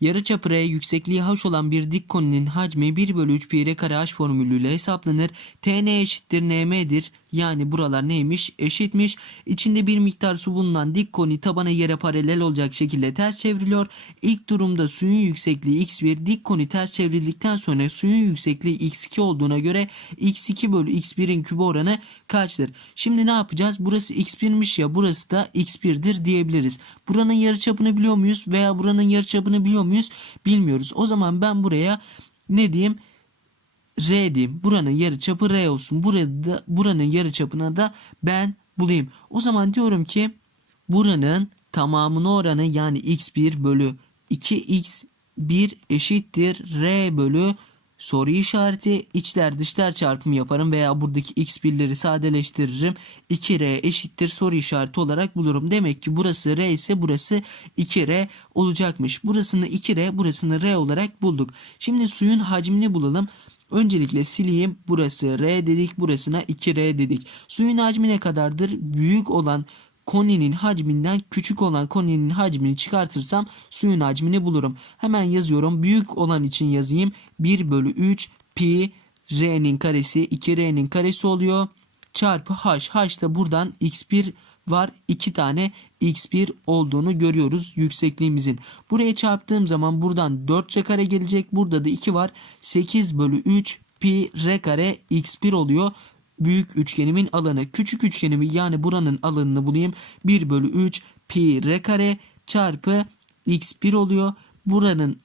Yarıçapı R yüksekliği h olan bir dik koninin hacmi 1 bölü 3 pi r kare h formülüyle hesaplanır. Tn eşittir nm'dir. Yani buralar neymiş? Eşitmiş. İçinde bir miktar su bulunan dik koni tabana yere paralel olacak şekilde ters çevriliyor. İlk durumda suyun yüksekliği x1, dik koni ters çevrildikten sonra suyun yüksekliği x2 olduğuna göre x2 bölü x1'in kübü oranı kaçtır? Şimdi ne yapacağız? Burası x1'miş ya burası da x1'dir diyebiliriz. Buranın yarıçapını biliyor muyuz? Veya buranın yarıçapını biliyor muyuz? Bilmiyoruz. O zaman ben buraya ne diyeyim? R diyeyim. Buranın yarıçapı R olsun. Burada buranın yarıçapına da ben bulayım. O zaman diyorum ki buranın tamamına oranı yani x1 bölü 2x1 eşittir R bölü soru işareti içler dışlar çarpımı yaparım veya buradaki x1'leri sadeleştiririm. 2R eşittir soru işareti olarak bulurum. Demek ki burası R ise burası 2R olacakmış. Burasını 2R burasını R olarak bulduk. Şimdi suyun hacmini bulalım. Öncelikle sileyim. Burası R dedik. Burasına 2R dedik. Suyun hacmi ne kadardır? Büyük olan koninin hacminden küçük olan koninin hacmini çıkartırsam suyun hacmini bulurum. Hemen yazıyorum. Büyük olan için yazayım. 1 bölü 3 pi r'nin karesi 2r'nin karesi oluyor. Çarpı h. h da buradan x1 var. 2 tane x1 olduğunu görüyoruz yüksekliğimizin. Buraya çarptığım zaman buradan 4 r kare gelecek. Burada da 2 var. 8 bölü 3 pi r kare x1 oluyor. Büyük üçgenimin alanı. Küçük üçgenimi yani buranın alanını bulayım. 1 bölü 3 pi r kare çarpı x1 oluyor. Buranın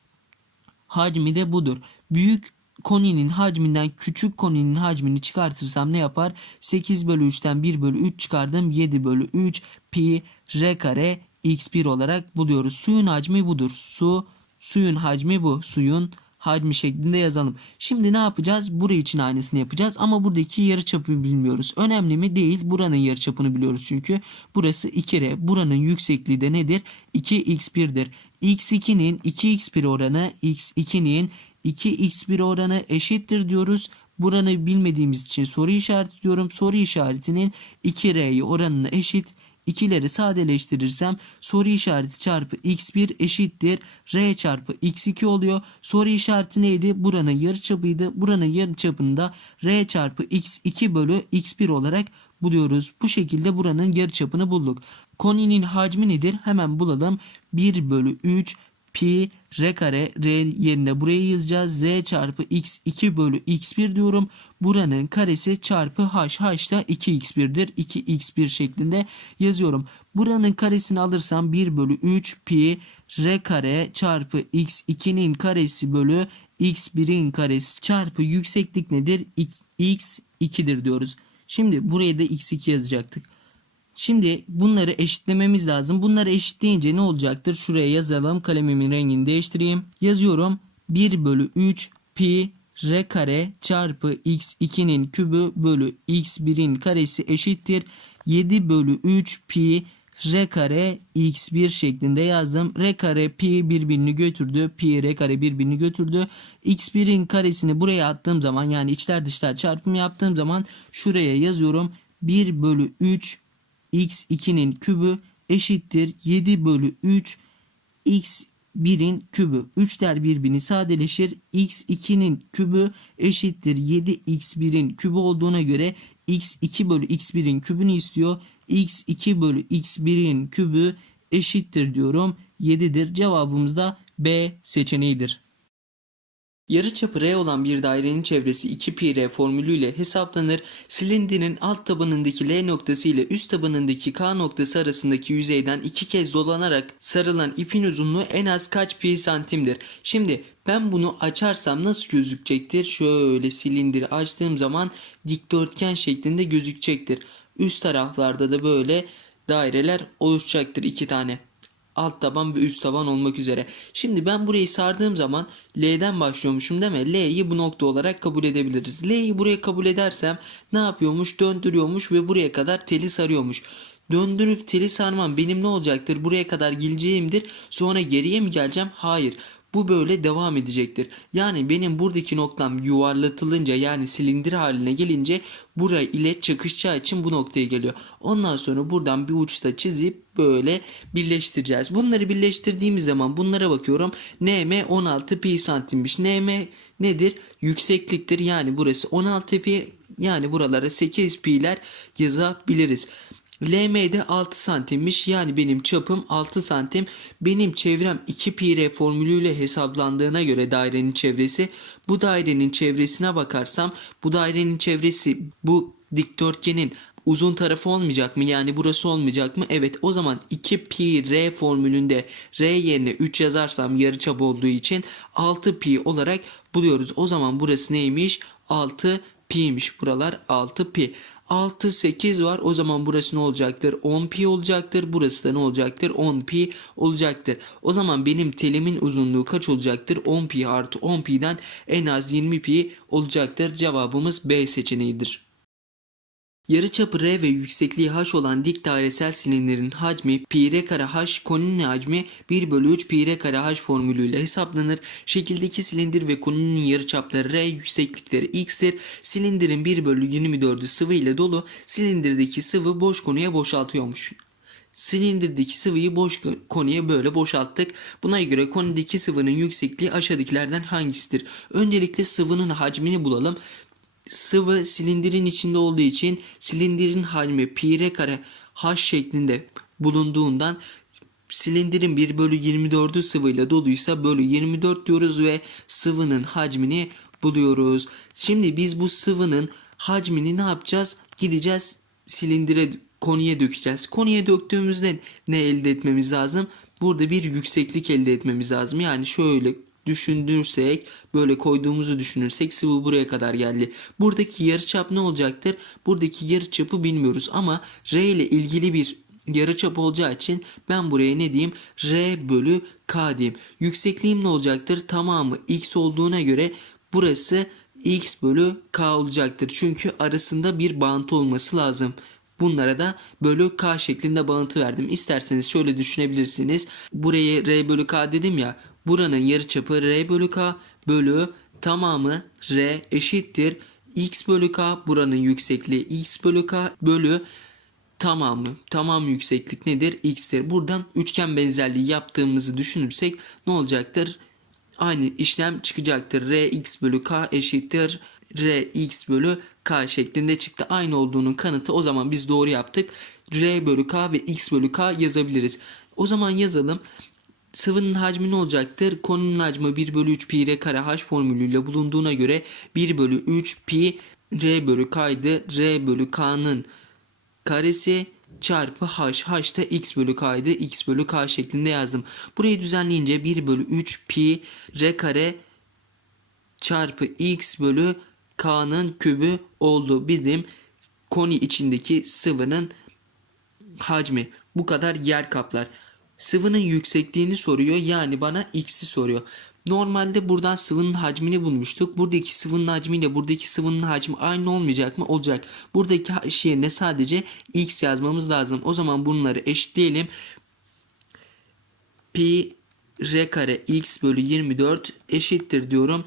hacmi de budur. Büyük koninin hacminden küçük koninin hacmini çıkartırsam ne yapar? 8 bölü 3'ten 1 bölü 3 çıkardım. 7 bölü 3 pi r kare x1 olarak buluyoruz. Suyun hacmi budur. Su, suyun hacmi bu. Suyun hacmi şeklinde yazalım. Şimdi ne yapacağız? Burayı için aynısını yapacağız ama buradaki yarıçapı bilmiyoruz. Önemli mi? Değil. Buranın yarıçapını biliyoruz çünkü. Burası 2R. Buranın yüksekliği de nedir? 2x1'dir. x2'nin 2x1 oranı x2'nin 2x1 oranı eşittir diyoruz. Buranı bilmediğimiz için soru işareti diyorum. Soru işaretinin 2R'ye oranına eşit. İkileri sadeleştirirsem soru işareti çarpı x1 eşittir r çarpı x2 oluyor. Soru işareti neydi? Buranın yarıçapıydı. Buranın yarıçapını da r çarpı x2 bölü x1 olarak buluyoruz. Bu şekilde buranın yarıçapını bulduk. Koninin hacmi nedir? Hemen bulalım. 1 bölü 3 pi r kare r yerine burayı yazacağız. z çarpı x 2 bölü x1 diyorum. Buranın karesi çarpı h. h da 2x1'dir. 2x1 şeklinde yazıyorum. Buranın karesini alırsam 1 bölü 3 pi r kare çarpı x2'nin karesi bölü x1'in karesi çarpı yükseklik nedir? x2'dir diyoruz. Şimdi buraya da x2 yazacaktık. Şimdi bunları eşitlememiz lazım. Bunları eşitleyince ne olacaktır? Şuraya yazalım. Kalemimin rengini değiştireyim. Yazıyorum. 1 bölü 3 pi r kare çarpı x2'nin kübü bölü x1'in karesi eşittir. 7 bölü 3 pi r kare x1 şeklinde yazdım. r kare pi birbirini götürdü. Pi r kare birbirini götürdü. x1'in karesini buraya attığım zaman yani içler dışlar çarpımı yaptığım zaman şuraya yazıyorum. 1 bölü 3 x2'nin kübü eşittir 7 bölü 3 x1'in kübü. 3'ler birbirini sadeleşir. x2'nin kübü eşittir 7 x1'in kübü olduğuna göre x2 bölü x1'in kübünü istiyor. x2 bölü x1'in kübü eşittir diyorum 7'dir. Cevabımız da B seçeneğidir. Yarıçapı R olan bir dairenin çevresi 2 pi r formülüyle hesaplanır. Silindirin alt tabanındaki L noktası ile üst tabanındaki K noktası arasındaki yüzeyden iki kez dolanarak sarılan ipin uzunluğu en az kaç pi santimdir? Şimdi ben bunu açarsam nasıl gözükecektir? Şöyle silindiri açtığım zaman dikdörtgen şeklinde gözükecektir. Üst taraflarda da böyle daireler oluşacaktır iki tane alt taban ve üst taban olmak üzere. Şimdi ben burayı sardığım zaman L'den başlıyormuşum değil mi? L'yi bu nokta olarak kabul edebiliriz. L'yi buraya kabul edersem ne yapıyormuş? Döndürüyormuş ve buraya kadar teli sarıyormuş. Döndürüp teli sarmam benim ne olacaktır? Buraya kadar geleceğimdir. Sonra geriye mi geleceğim? Hayır. Bu böyle devam edecektir. Yani benim buradaki noktam yuvarlatılınca yani silindir haline gelince buraya ile çakışacağı için bu noktaya geliyor. Ondan sonra buradan bir uçta çizip böyle birleştireceğiz. Bunları birleştirdiğimiz zaman bunlara bakıyorum. NM 16 pi santimmiş. NM nedir? Yüksekliktir. Yani burası 16 pi yani buralara 8 pi'ler yazabiliriz. LM'de 6 santimmiş yani benim çapım 6 santim. Benim çevrem 2 pi r formülüyle hesaplandığına göre dairenin çevresi. Bu dairenin çevresine bakarsam bu dairenin çevresi bu dikdörtgenin uzun tarafı olmayacak mı? Yani burası olmayacak mı? Evet o zaman 2 pi r formülünde r yerine 3 yazarsam yarıçap olduğu için 6 pi olarak buluyoruz. O zaman burası neymiş? 6 pi'ymiş buralar 6 pi. 6 8 var o zaman burası ne olacaktır? 10 pi olacaktır. Burası da ne olacaktır? 10 pi olacaktır. O zaman benim telimin uzunluğu kaç olacaktır? 10 pi artı 10 pi'den en az 20 pi olacaktır. Cevabımız B seçeneğidir. Yarıçapı r ve yüksekliği h olan dik dairesel silindirin hacmi pi r kare h koninin hacmi 1 bölü 3 pi r kare h formülüyle hesaplanır. Şekildeki silindir ve koninin yarıçapları r yükseklikleri x'tir. Silindirin 1 bölü 24'ü sıvı ile dolu. Silindirdeki sıvı boş konuya boşaltıyormuş. Silindirdeki sıvıyı boş konuya böyle boşalttık. Buna göre konideki sıvının yüksekliği aşağıdakilerden hangisidir? Öncelikle sıvının hacmini bulalım sıvı silindirin içinde olduğu için silindirin hacmi pi r kare h şeklinde bulunduğundan silindirin 1 bölü 24'ü sıvıyla doluysa bölü 24 diyoruz ve sıvının hacmini buluyoruz. Şimdi biz bu sıvının hacmini ne yapacağız? Gideceğiz silindire konuya dökeceğiz. Konuya döktüğümüzde ne elde etmemiz lazım? Burada bir yükseklik elde etmemiz lazım. Yani şöyle düşünürsek böyle koyduğumuzu düşünürsek sıvı buraya kadar geldi. Buradaki yarıçap ne olacaktır? Buradaki yarıçapı bilmiyoruz ama R ile ilgili bir yarıçap olacağı için ben buraya ne diyeyim? R bölü K diyeyim. Yüksekliğim ne olacaktır? Tamamı X olduğuna göre burası X bölü K olacaktır. Çünkü arasında bir bağıntı olması lazım. Bunlara da bölü k şeklinde bağıntı verdim. İsterseniz şöyle düşünebilirsiniz. Buraya r bölü k dedim ya. Buranın yarıçapı r bölü k bölü tamamı r eşittir. x bölü k buranın yüksekliği x bölü k bölü tamamı tamam yükseklik nedir? x'tir. Buradan üçgen benzerliği yaptığımızı düşünürsek ne olacaktır? Aynı işlem çıkacaktır. r x bölü k eşittir r x bölü k şeklinde çıktı. Aynı olduğunun kanıtı o zaman biz doğru yaptık. r bölü k ve x bölü k yazabiliriz. O zaman yazalım. Sıvının hacmi ne olacaktır? Konunun hacmi 1 bölü 3 pi r kare h formülüyle bulunduğuna göre 1 bölü 3 pi r bölü k'ydı. r bölü k'nın karesi çarpı h. h da x bölü k'ydı. x bölü k şeklinde yazdım. Burayı düzenleyince 1 bölü 3 pi r kare çarpı x bölü k'nın kübü oldu. Bizim koni içindeki sıvının hacmi. Bu kadar yer kaplar. Sıvının yüksekliğini soruyor yani bana x'i soruyor. Normalde buradan sıvının hacmini bulmuştuk. Buradaki sıvının hacmiyle buradaki sıvının hacmi aynı olmayacak mı? Olacak. Buradaki h yerine sadece x yazmamız lazım. O zaman bunları eşitleyelim. Pi r kare x bölü 24 eşittir diyorum.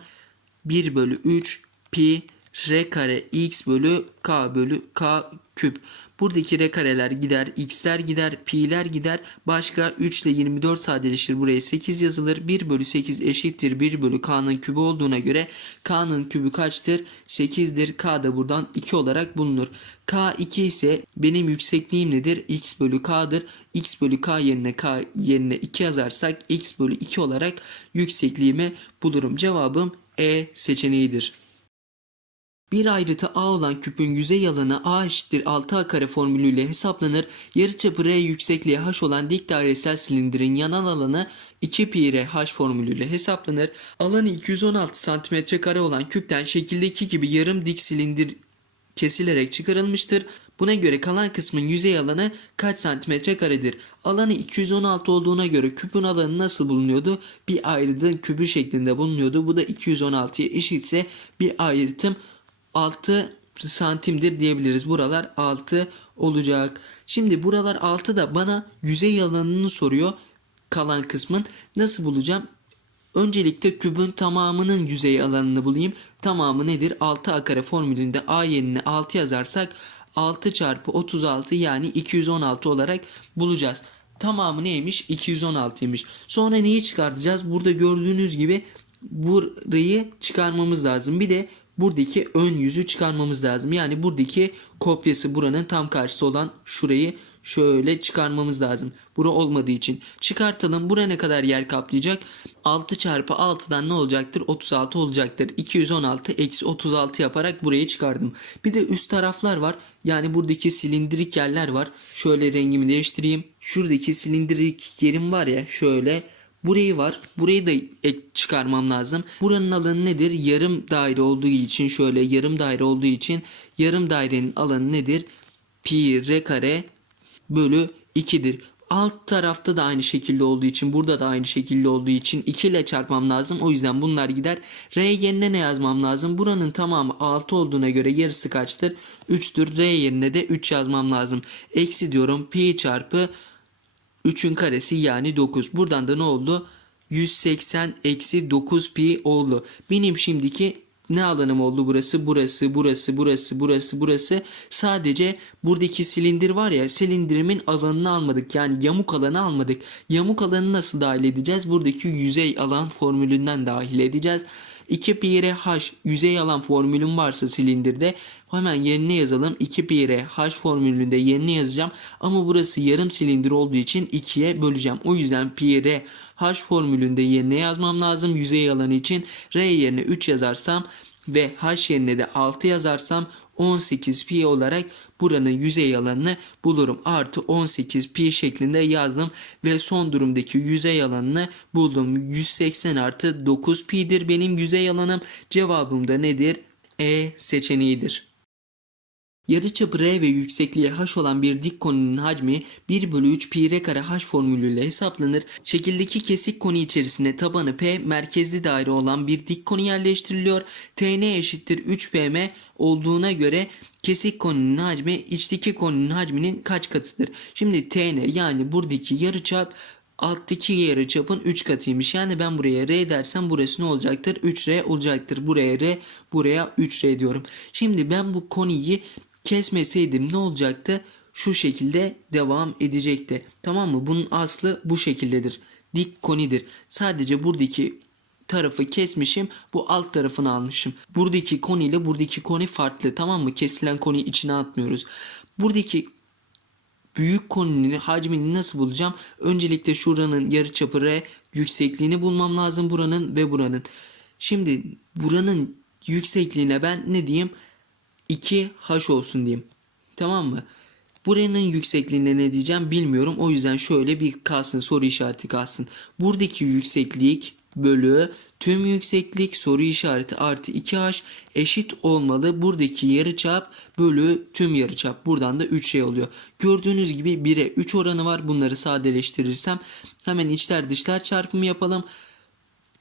1 bölü 3 pi r kare x bölü k bölü k küp. Buradaki r kareler gider, x'ler gider, pi'ler gider. Başka 3 ile 24 sadeleşir. Buraya 8 yazılır. 1 bölü 8 eşittir 1 bölü k'nın kübü olduğuna göre k'nın kübü kaçtır? 8'dir. K da buradan 2 olarak bulunur. K 2 ise benim yüksekliğim nedir? x bölü k'dır. x bölü k yerine k yerine 2 yazarsak x bölü 2 olarak yüksekliğimi bulurum. Cevabım E seçeneğidir. Bir ayrıtı A olan küpün yüzey alanı A eşittir 6A kare formülüyle hesaplanır. Yarıçapı R yüksekliği H olan dik dairesel silindirin yanal alanı 2 pi R H formülüyle hesaplanır. Alanı 216 cm kare olan küpten şekildeki gibi yarım dik silindir kesilerek çıkarılmıştır. Buna göre kalan kısmın yüzey alanı kaç santimetre karedir? Alanı 216 olduğuna göre küpün alanı nasıl bulunuyordu? Bir ayrıtın kübü şeklinde bulunuyordu. Bu da 216'ya eşitse bir ayrıtım 6 santimdir diyebiliriz. Buralar 6 olacak. Şimdi buralar 6 da bana yüzey alanını soruyor. Kalan kısmın nasıl bulacağım? Öncelikle kübün tamamının yüzey alanını bulayım. Tamamı nedir? 6a kare formülünde a yerine 6 yazarsak 6 çarpı 36 yani 216 olarak bulacağız. Tamamı neymiş? 216'ymış. Sonra neyi çıkartacağız? Burada gördüğünüz gibi burayı çıkarmamız lazım. Bir de buradaki ön yüzü çıkarmamız lazım. Yani buradaki kopyası buranın tam karşısı olan şurayı şöyle çıkarmamız lazım. Bura olmadığı için. Çıkartalım. Bura ne kadar yer kaplayacak? 6 çarpı 6'dan ne olacaktır? 36 olacaktır. 216 eksi 36 yaparak burayı çıkardım. Bir de üst taraflar var. Yani buradaki silindirik yerler var. Şöyle rengimi değiştireyim. Şuradaki silindirik yerim var ya şöyle Burayı var. Burayı da ek çıkarmam lazım. Buranın alanı nedir? Yarım daire olduğu için şöyle yarım daire olduğu için yarım dairenin alanı nedir? Pi r kare bölü 2'dir. Alt tarafta da aynı şekilde olduğu için burada da aynı şekilde olduğu için 2 ile çarpmam lazım. O yüzden bunlar gider. R yerine ne yazmam lazım? Buranın tamamı 6 olduğuna göre yarısı kaçtır? 3'tür. R yerine de 3 yazmam lazım. Eksi diyorum pi çarpı 3'ün karesi yani 9. Buradan da ne oldu? 180 eksi 9 pi oldu. Benim şimdiki ne alanım oldu burası? Burası, burası, burası, burası, burası. Sadece buradaki silindir var ya silindirimin alanını almadık. Yani yamuk alanı almadık. Yamuk alanı nasıl dahil edeceğiz? Buradaki yüzey alan formülünden dahil edeceğiz. 2 pi r h yüzey alan formülüm varsa silindirde hemen yerine yazalım. 2 pi r h formülünde yerine yazacağım. Ama burası yarım silindir olduğu için 2'ye böleceğim. O yüzden pi r h formülünde yerine yazmam lazım. Yüzey alanı için r yerine 3 yazarsam ve h yerine de 6 yazarsam 18 pi olarak buranın yüzey alanını bulurum. Artı 18 pi şeklinde yazdım ve son durumdaki yüzey alanını buldum. 180 artı 9 pi'dir benim yüzey alanım. Cevabım da nedir? E seçeneğidir. Yarıçapı r ve yüksekliği h olan bir dik koninin hacmi 1 bölü 3 pi r kare h formülüyle hesaplanır. Şekildeki kesik koni içerisine tabanı p merkezli daire olan bir dik koni yerleştiriliyor. tn eşittir 3 pm olduğuna göre kesik koninin hacmi içteki koninin hacminin kaç katıdır? Şimdi tn yani buradaki yarıçap alttaki yarıçapın 3 katıymış. Yani ben buraya r dersem burası ne olacaktır? 3r olacaktır. Buraya r, buraya 3r diyorum. Şimdi ben bu koniyi kesmeseydim ne olacaktı? Şu şekilde devam edecekti. Tamam mı? Bunun aslı bu şekildedir. Dik konidir. Sadece buradaki tarafı kesmişim. Bu alt tarafını almışım. Buradaki koni ile buradaki koni farklı. Tamam mı? Kesilen koni içine atmıyoruz. Buradaki büyük koninin hacmini nasıl bulacağım? Öncelikle şuranın yarıçapı r yüksekliğini bulmam lazım buranın ve buranın. Şimdi buranın yüksekliğine ben ne diyeyim? 2h olsun diyeyim. Tamam mı? Buranın yüksekliğine ne diyeceğim bilmiyorum. O yüzden şöyle bir kalsın soru işareti kalsın. Buradaki yükseklik bölü tüm yükseklik soru işareti artı 2h eşit olmalı. Buradaki yarıçap bölü tüm yarıçap. Buradan da 3 şey oluyor. Gördüğünüz gibi 1'e 3 oranı var. Bunları sadeleştirirsem hemen içler dışlar çarpımı yapalım.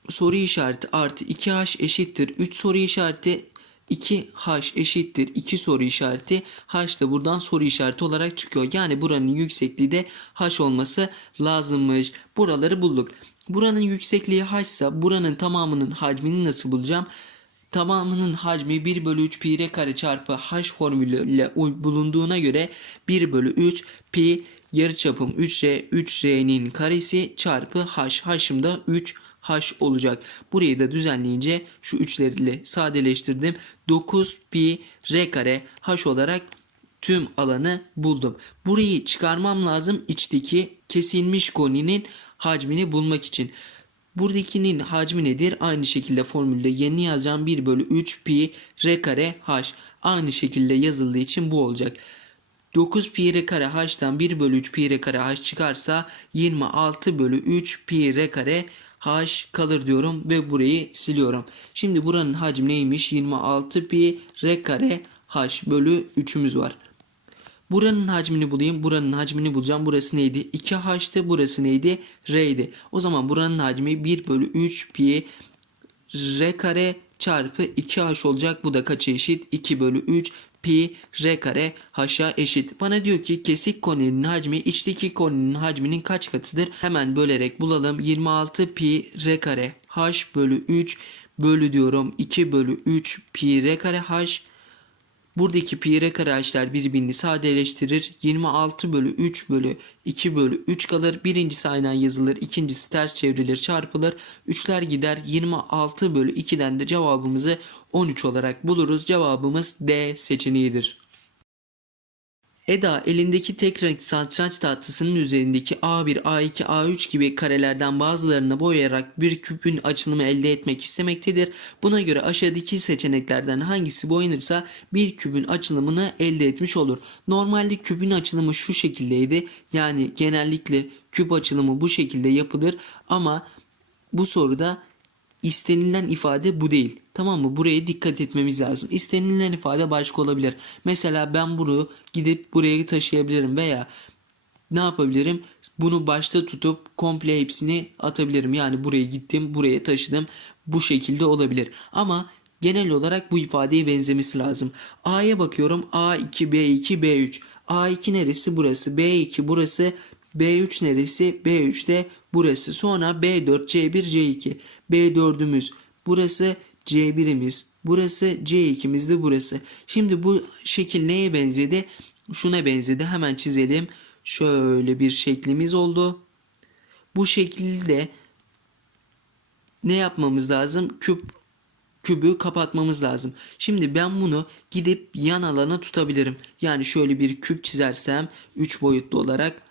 Soru işareti artı 2h eşittir 3 soru işareti 2h eşittir 2 soru işareti. h da buradan soru işareti olarak çıkıyor. Yani buranın yüksekliği de h olması lazımmış. Buraları bulduk. Buranın yüksekliği h ise buranın tamamının hacmini nasıl bulacağım? Tamamının hacmi 1 bölü 3 pi r kare çarpı h formülüyle bulunduğuna göre 1 bölü 3 pi yarıçapım 3r 3r'nin karesi çarpı h. h'ım da 3 h olacak. Burayı da düzenleyince şu üçleriyle sadeleştirdim. 9 pi r kare h olarak tüm alanı buldum. Burayı çıkarmam lazım içteki kesilmiş koninin hacmini bulmak için. Buradakinin hacmi nedir? Aynı şekilde formülde yeni yazacağım 1 bölü 3 pi r kare h. Aynı şekilde yazıldığı için bu olacak. 9 pi r kare h'tan 1 bölü 3 pi r kare h çıkarsa 26 bölü 3 pi r kare h kalır diyorum ve burayı siliyorum. Şimdi buranın hacmi neymiş? 26 pi r kare h bölü 3'ümüz var. Buranın hacmini bulayım. Buranın hacmini bulacağım. Burası neydi? 2h'tı. Burası neydi? r'ydi. O zaman buranın hacmi 1 bölü 3 pi r kare çarpı 2h olacak. Bu da kaça eşit? 2 bölü 3 pi r kare h'a eşit. Bana diyor ki kesik koninin hacmi içteki koninin hacminin kaç katıdır? Hemen bölerek bulalım. 26 pi r kare h bölü 3 bölü diyorum 2 bölü 3 pi r kare h Buradaki pi r kare h'ler birbirini sadeleştirir. 26 bölü 3 bölü 2 bölü 3 kalır. Birincisi aynen yazılır. ikincisi ters çevrilir çarpılır. 3'ler gider. 26 bölü 2'den de cevabımızı 13 olarak buluruz. Cevabımız D seçeneğidir. Eda elindeki tek renk satranç tahtasının üzerindeki A1, A2, A3 gibi karelerden bazılarını boyayarak bir küpün açılımı elde etmek istemektedir. Buna göre aşağıdaki seçeneklerden hangisi boyanırsa bir küpün açılımını elde etmiş olur. Normalde küpün açılımı şu şekildeydi. Yani genellikle küp açılımı bu şekilde yapılır ama bu soruda istenilen ifade bu değil. Tamam mı? Buraya dikkat etmemiz lazım. İstenilen ifade başka olabilir. Mesela ben bunu gidip buraya taşıyabilirim veya ne yapabilirim? Bunu başta tutup komple hepsini atabilirim. Yani buraya gittim, buraya taşıdım. Bu şekilde olabilir. Ama genel olarak bu ifadeye benzemesi lazım. A'ya bakıyorum. A2, B2, B3. A2 neresi? Burası. B2 burası. B3 neresi? B3 de burası. Sonra B4, C1, C2. B4'ümüz burası. C1'imiz burası. C2'miz de burası. Şimdi bu şekil neye benzedi? Şuna benzedi. Hemen çizelim. Şöyle bir şeklimiz oldu. Bu şekilde ne yapmamız lazım? Küp kübü kapatmamız lazım. Şimdi ben bunu gidip yan alana tutabilirim. Yani şöyle bir küp çizersem 3 boyutlu olarak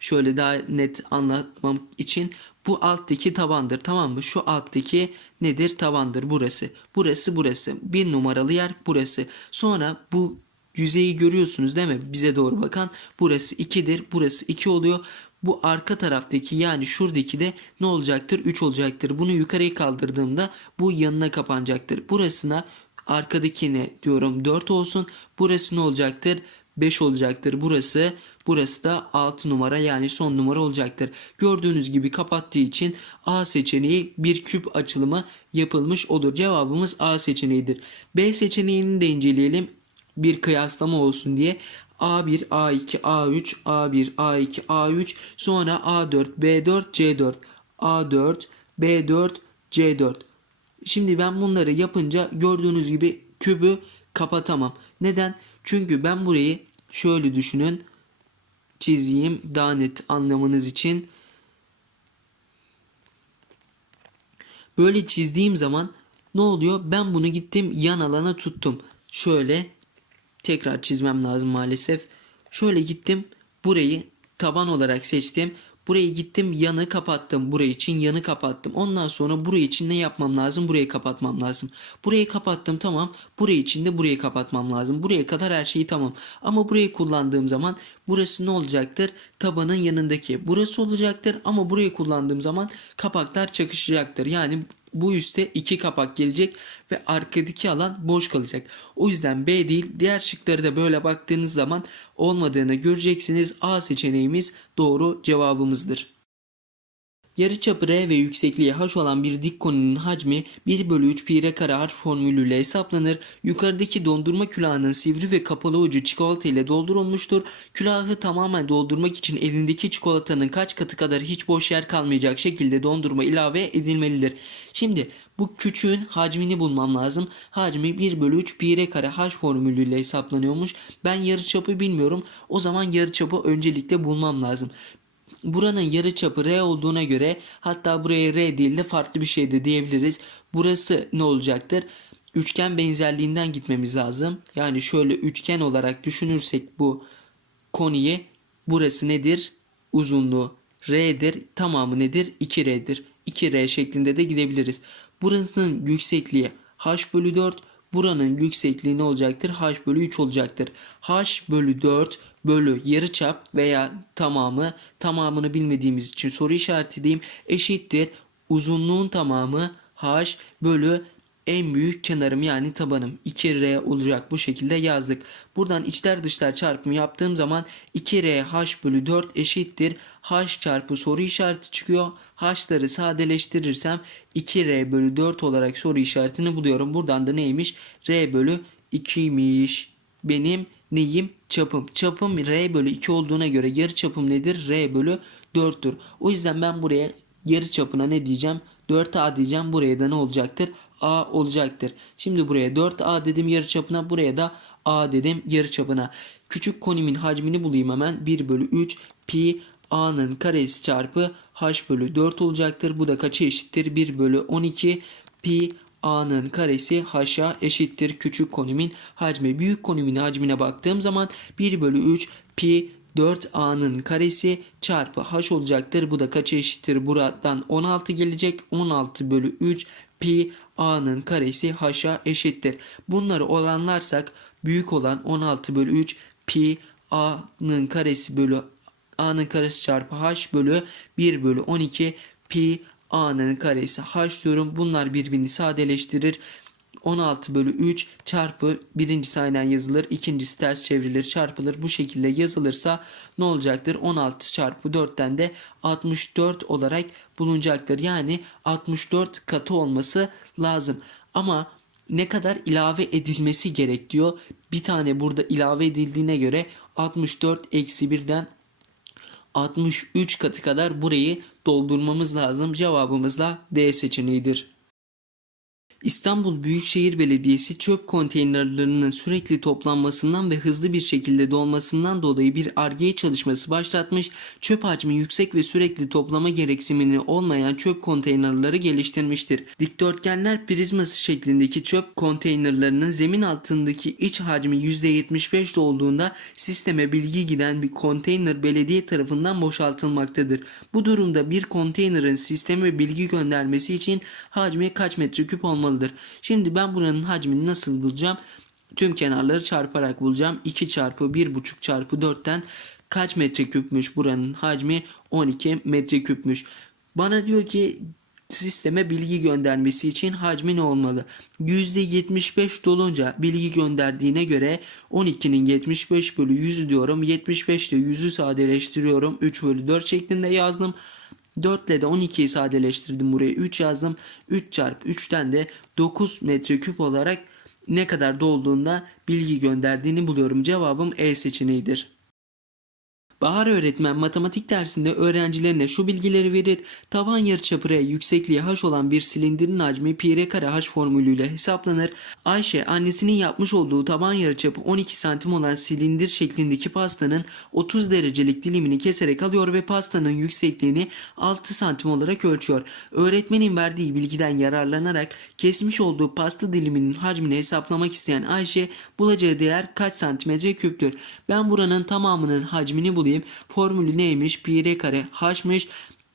şöyle daha net anlatmam için bu alttaki tabandır tamam mı? Şu alttaki nedir? Tabandır burası. Burası burası. Bir numaralı yer burası. Sonra bu yüzeyi görüyorsunuz değil mi? Bize doğru bakan burası 2'dir. Burası 2 oluyor. Bu arka taraftaki yani şuradaki de ne olacaktır? 3 olacaktır. Bunu yukarıya kaldırdığımda bu yanına kapanacaktır. Burasına arkadakine diyorum 4 olsun. Burası ne olacaktır? 5 olacaktır burası. Burası da 6 numara yani son numara olacaktır. Gördüğünüz gibi kapattığı için A seçeneği bir küp açılımı yapılmış olur. Cevabımız A seçeneğidir. B seçeneğini de inceleyelim. Bir kıyaslama olsun diye. A1, A2, A3, A1, A2, A3 sonra A4, B4, C4, A4, B4, C4. Şimdi ben bunları yapınca gördüğünüz gibi kübü kapatamam. Neden? Çünkü ben burayı şöyle düşünün. Çizeyim daha net anlamanız için. Böyle çizdiğim zaman ne oluyor? Ben bunu gittim yan alana tuttum. Şöyle tekrar çizmem lazım maalesef. Şöyle gittim burayı taban olarak seçtim. Burayı gittim yanı kapattım. Burayı için yanı kapattım. Ondan sonra burayı için ne yapmam lazım? Burayı kapatmam lazım. Burayı kapattım tamam. Burayı için de burayı kapatmam lazım. Buraya kadar her şey tamam. Ama burayı kullandığım zaman burası ne olacaktır? Tabanın yanındaki burası olacaktır. Ama burayı kullandığım zaman kapaklar çakışacaktır. Yani bu üste iki kapak gelecek ve arkadaki alan boş kalacak. O yüzden B değil diğer şıkları da böyle baktığınız zaman olmadığını göreceksiniz. A seçeneğimiz doğru cevabımızdır. Yarıçapı r ve yüksekliği h olan bir dik konunun hacmi 1 bölü 3 pi r kare harf formülüyle hesaplanır. Yukarıdaki dondurma külahının sivri ve kapalı ucu çikolata ile doldurulmuştur. Külahı tamamen doldurmak için elindeki çikolatanın kaç katı kadar hiç boş yer kalmayacak şekilde dondurma ilave edilmelidir. Şimdi bu küçüğün hacmini bulmam lazım. Hacmi 1 bölü 3 pi r kare h formülüyle hesaplanıyormuş. Ben yarıçapı bilmiyorum. O zaman yarıçapı öncelikle bulmam lazım. Buranın yarıçapı R olduğuna göre hatta buraya R değil de farklı bir şey de diyebiliriz. Burası ne olacaktır? Üçgen benzerliğinden gitmemiz lazım. Yani şöyle üçgen olarak düşünürsek bu konuyu burası nedir? Uzunluğu R'dir. Tamamı nedir? 2R'dir. 2R şeklinde de gidebiliriz. Burasının yüksekliği H bölü 4 Buranın yüksekliği ne olacaktır? H bölü 3 olacaktır. H bölü 4 bölü yarıçap veya tamamı tamamını bilmediğimiz için soru işareti diyeyim eşittir. Uzunluğun tamamı H bölü en büyük kenarım yani tabanım 2R olacak bu şekilde yazdık. Buradan içler dışlar çarpımı yaptığım zaman 2R H bölü 4 eşittir. H çarpı soru işareti çıkıyor. H'ları sadeleştirirsem 2R bölü 4 olarak soru işaretini buluyorum. Buradan da neymiş? R bölü 2'ymiş. Benim neyim? Çapım. Çapım R bölü 2 olduğuna göre yarı çapım nedir? R bölü 4'tür. O yüzden ben buraya yarı çapına ne diyeceğim? 4A diyeceğim. Buraya da ne olacaktır? A olacaktır. Şimdi buraya 4A dedim yarıçapına. Buraya da A dedim yarıçapına. Küçük konimin hacmini bulayım hemen. 1 bölü 3 pi A'nın karesi çarpı H bölü 4 olacaktır. Bu da kaça eşittir? 1 bölü 12 pi A'nın karesi H'a eşittir. Küçük konimin hacmi. Büyük konimin hacmine baktığım zaman 1 bölü 3 pi 4A'nın karesi çarpı H olacaktır. Bu da kaça eşittir? Buradan 16 gelecek. 16 bölü 3 pi A'nın karesi H'a eşittir. Bunları oranlarsak büyük olan 16 bölü 3 pi A'nın karesi bölü A'nın karesi çarpı H bölü 1 bölü 12 pi A'nın karesi H diyorum. Bunlar birbirini sadeleştirir. 16 bölü 3 çarpı birincisi aynen yazılır. ikincisi ters çevrilir çarpılır. Bu şekilde yazılırsa ne olacaktır? 16 çarpı 4'ten de 64 olarak bulunacaktır. Yani 64 katı olması lazım. Ama ne kadar ilave edilmesi gerek diyor. Bir tane burada ilave edildiğine göre 64 eksi 1'den 63 katı kadar burayı doldurmamız lazım. Cevabımız da D seçeneğidir. İstanbul Büyükşehir Belediyesi çöp konteynerlarının sürekli toplanmasından ve hızlı bir şekilde dolmasından dolayı bir arge çalışması başlatmış, çöp hacmi yüksek ve sürekli toplama gereksinimini olmayan çöp konteynerları geliştirmiştir. Dikdörtgenler prizması şeklindeki çöp konteynerlarının zemin altındaki iç hacmi %75 olduğunda sisteme bilgi giden bir konteyner belediye tarafından boşaltılmaktadır. Bu durumda bir konteynerin sisteme bilgi göndermesi için hacmi kaç metreküp olmalıdır? Şimdi ben buranın hacmini nasıl bulacağım? Tüm kenarları çarparak bulacağım. 2 çarpı 1,5 çarpı 4'ten kaç metreküpmüş buranın hacmi? 12 metreküpmüş. Bana diyor ki sisteme bilgi göndermesi için hacmi ne olmalı? %75 dolunca bilgi gönderdiğine göre 12'nin 75 bölü 100'ü diyorum. 75 ile 100'ü sadeleştiriyorum. 3 bölü 4 şeklinde yazdım. 4 ile de 12'yi sadeleştirdim buraya 3 yazdım. 3 çarpı 3'ten de 9 metreküp olarak ne kadar dolduğunda bilgi gönderdiğini buluyorum. Cevabım E seçeneğidir. Bahar öğretmen matematik dersinde öğrencilerine şu bilgileri verir. Taban yarıçapı R yüksekliği h olan bir silindirin hacmi pi r kare h formülüyle hesaplanır. Ayşe annesinin yapmış olduğu taban yarıçapı 12 santim olan silindir şeklindeki pastanın 30 derecelik dilimini keserek alıyor ve pastanın yüksekliğini 6 santim olarak ölçüyor. Öğretmenin verdiği bilgiden yararlanarak kesmiş olduğu pasta diliminin hacmini hesaplamak isteyen Ayşe bulacağı değer kaç santimetre küptür? Ben buranın tamamının hacmini bulayım. Formülü neymiş? Pi r kare h'mış.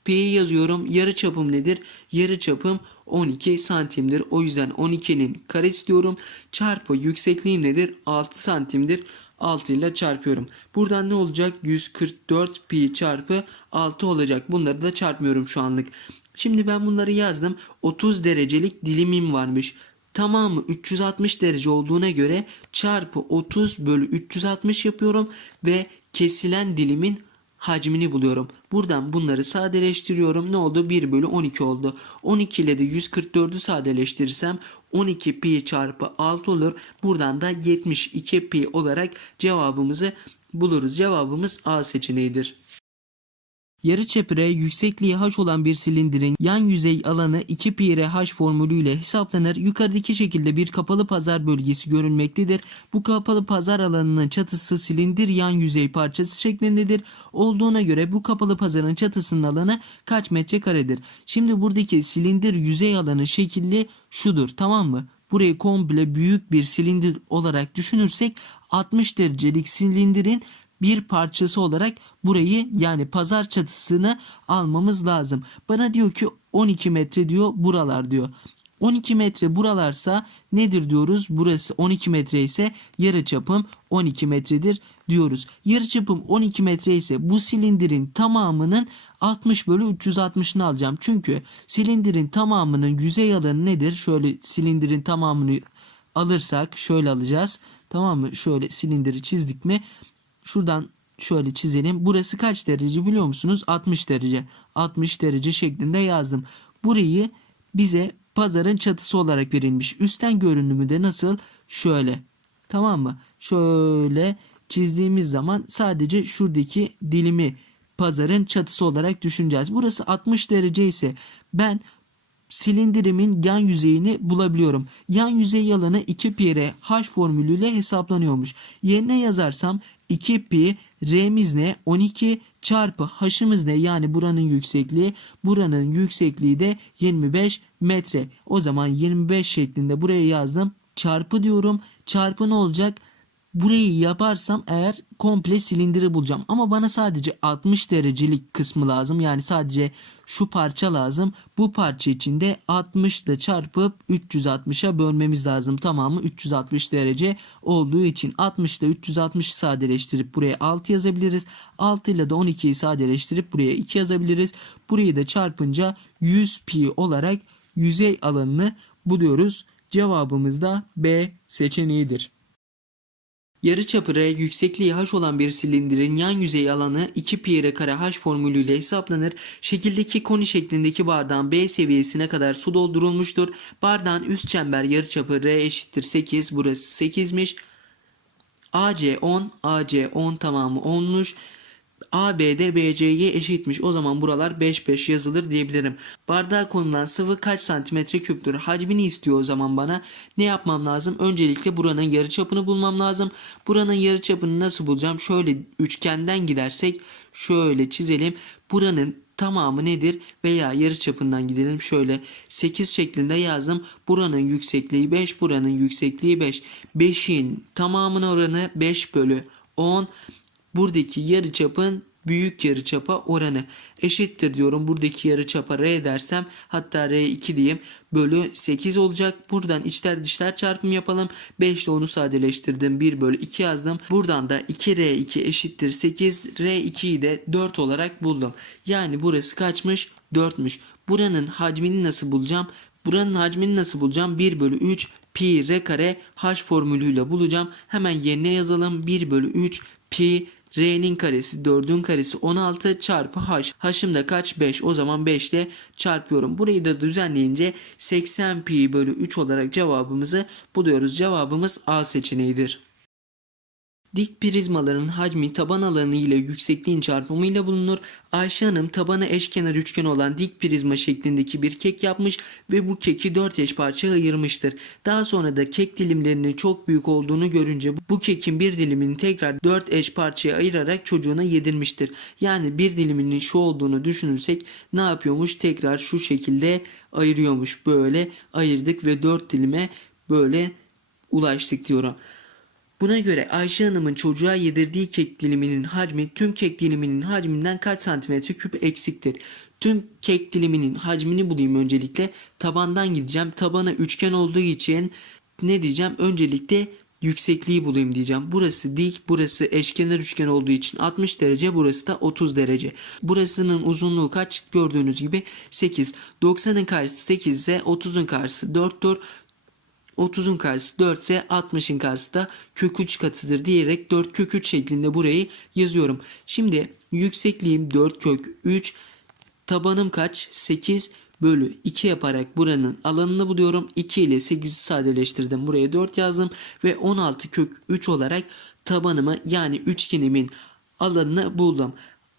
Pi'yi yazıyorum. Yarı çapım nedir? Yarı çapım 12 santimdir. O yüzden 12'nin karesi diyorum. Çarpı yüksekliğim nedir? 6 santimdir. 6 ile çarpıyorum. Buradan ne olacak? 144 pi çarpı 6 olacak. Bunları da çarpmıyorum şu anlık. Şimdi ben bunları yazdım. 30 derecelik dilimim varmış. Tamamı 360 derece olduğuna göre çarpı 30 bölü 360 yapıyorum ve kesilen dilimin hacmini buluyorum. Buradan bunları sadeleştiriyorum. Ne oldu? 1 bölü 12 oldu. 12 ile de 144'ü sadeleştirirsem 12 pi çarpı 6 olur. Buradan da 72 pi olarak cevabımızı buluruz. Cevabımız A seçeneğidir. Yarıçapı R yüksekliği h olan bir silindirin yan yüzey alanı 2 pi r h formülüyle hesaplanır. Yukarıdaki şekilde bir kapalı pazar bölgesi görülmektedir. Bu kapalı pazar alanının çatısı silindir yan yüzey parçası şeklindedir. Olduğuna göre bu kapalı pazarın çatısının alanı kaç metrekaredir? Şimdi buradaki silindir yüzey alanı şekilli şudur tamam mı? Burayı komple büyük bir silindir olarak düşünürsek 60 derecelik silindirin bir parçası olarak burayı yani pazar çatısını almamız lazım. Bana diyor ki 12 metre diyor buralar diyor. 12 metre buralarsa nedir diyoruz? Burası 12 metre ise yarı çapım 12 metredir diyoruz. Yarı çapım 12 metre ise bu silindirin tamamının 60 bölü 360'ını alacağım. Çünkü silindirin tamamının yüzey alanı nedir? Şöyle silindirin tamamını alırsak şöyle alacağız. Tamam mı? Şöyle silindiri çizdik mi? Şuradan şöyle çizelim. Burası kaç derece biliyor musunuz? 60 derece. 60 derece şeklinde yazdım. Burayı bize pazarın çatısı olarak verilmiş. Üstten görünümü de nasıl? Şöyle. Tamam mı? Şöyle çizdiğimiz zaman sadece şuradaki dilimi pazarın çatısı olarak düşüneceğiz. Burası 60 derece ise ben silindirimin yan yüzeyini bulabiliyorum. Yan yüzey alanı 2 pi r h formülüyle hesaplanıyormuş. Yerine yazarsam 2 pi r'miz ne? 12 çarpı h'ımız ne? Yani buranın yüksekliği. Buranın yüksekliği de 25 metre. O zaman 25 şeklinde buraya yazdım. Çarpı diyorum. Çarpı ne olacak? Burayı yaparsam eğer komple silindiri bulacağım. Ama bana sadece 60 derecelik kısmı lazım. Yani sadece şu parça lazım. Bu parça için de 60 ile çarpıp 360'a bölmemiz lazım. Tamamı 360 derece olduğu için 60 ile 360'ı sadeleştirip buraya 6 yazabiliriz. 6 ile de 12'yi sadeleştirip buraya 2 yazabiliriz. Burayı da çarpınca 100 pi olarak yüzey alanını buluyoruz. Cevabımız da B seçeneğidir. Yarıçapı R yüksekliği h olan bir silindirin yan yüzey alanı 2 pi r kare h formülüyle hesaplanır. Şekildeki koni şeklindeki bardağın B seviyesine kadar su doldurulmuştur. Bardağın üst çember yarıçapı R eşittir 8. Burası 8'miş. AC 10, AC 10 tamamı 10'muş. AB'de BC'ye eşitmiş. O zaman buralar 5 5 yazılır diyebilirim. Bardağa konulan sıvı kaç santimetre küptür? Hacmini istiyor o zaman bana. Ne yapmam lazım? Öncelikle buranın yarıçapını bulmam lazım. Buranın yarıçapını nasıl bulacağım? Şöyle üçgenden gidersek şöyle çizelim. Buranın tamamı nedir? Veya yarıçapından gidelim. Şöyle 8 şeklinde yazdım. Buranın yüksekliği 5, buranın yüksekliği 5. 5'in tamamının oranı 5 bölü 10 buradaki yarıçapın büyük yarıçapa oranı eşittir diyorum. Buradaki yarıçapa R dersem hatta R2 diyeyim bölü 8 olacak. Buradan içler dışlar çarpım yapalım. 5 ile onu sadeleştirdim. 1 bölü 2 yazdım. Buradan da 2R2 eşittir 8. R2'yi de 4 olarak buldum. Yani burası kaçmış? 4'müş. Buranın hacmini nasıl bulacağım? Buranın hacmini nasıl bulacağım? 1 bölü 3 pi r kare h formülüyle bulacağım. Hemen yerine yazalım. 1 bölü 3 pi R'nin karesi 4'ün karesi 16 çarpı H. H'ım da kaç? 5. O zaman 5 ile çarpıyorum. Burayı da düzenleyince 80 pi bölü 3 olarak cevabımızı buluyoruz. Cevabımız A seçeneğidir. Dik prizmaların hacmi taban alanı ile yüksekliğin çarpımıyla bulunur. Ayşe Hanım tabanı eşkenar üçgen olan dik prizma şeklindeki bir kek yapmış ve bu keki 4 eş parçaya ayırmıştır. Daha sonra da kek dilimlerinin çok büyük olduğunu görünce bu kekin bir dilimini tekrar 4 eş parçaya ayırarak çocuğuna yedirmiştir. Yani bir diliminin şu olduğunu düşünürsek ne yapıyormuş? Tekrar şu şekilde ayırıyormuş. Böyle ayırdık ve 4 dilime böyle ulaştık diyorum. Buna göre Ayşe Hanım'ın çocuğa yedirdiği kek diliminin hacmi tüm kek diliminin hacminden kaç santimetre küp eksiktir? Tüm kek diliminin hacmini bulayım öncelikle. Tabandan gideceğim. Tabanı üçgen olduğu için ne diyeceğim? Öncelikle yüksekliği bulayım diyeceğim. Burası dik, burası eşkenar üçgen olduğu için 60 derece, burası da 30 derece. Burasının uzunluğu kaç? Gördüğünüz gibi 8. 90'ın karşısı 8 ise 30'un karşısı 4'tür. 30'un karşısı 4 ise 60'ın karşısı da kök 3 katıdır diyerek 4 kök 3 şeklinde burayı yazıyorum. Şimdi yüksekliğim 4 kök 3 tabanım kaç? 8 bölü 2 yaparak buranın alanını buluyorum. 2 ile 8'i sadeleştirdim. Buraya 4 yazdım ve 16 kök 3 olarak tabanımı yani üçgenimin alanını buldum.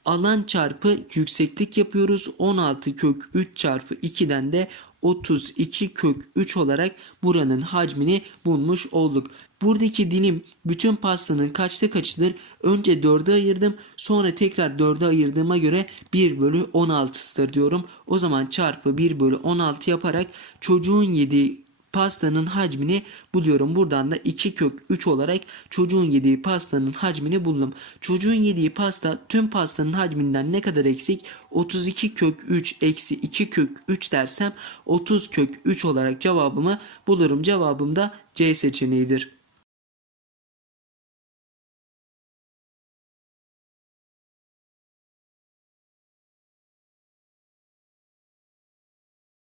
Alan çarpı yükseklik yapıyoruz. 16 kök 3 çarpı 2'den de 32 kök 3 olarak buranın hacmini bulmuş olduk. Buradaki dilim bütün pastanın kaçta kaçıdır? Önce 4'e ayırdım. Sonra tekrar 4'e ayırdığıma göre 1 bölü 16'sıdır diyorum. O zaman çarpı 1 bölü 16 yaparak çocuğun yediği pastanın hacmini buluyorum. Buradan da 2 kök 3 olarak çocuğun yediği pastanın hacmini buldum. Çocuğun yediği pasta tüm pastanın hacminden ne kadar eksik? 32 kök 3 eksi 2 kök 3 dersem 30 kök 3 olarak cevabımı bulurum. Cevabım da C seçeneğidir.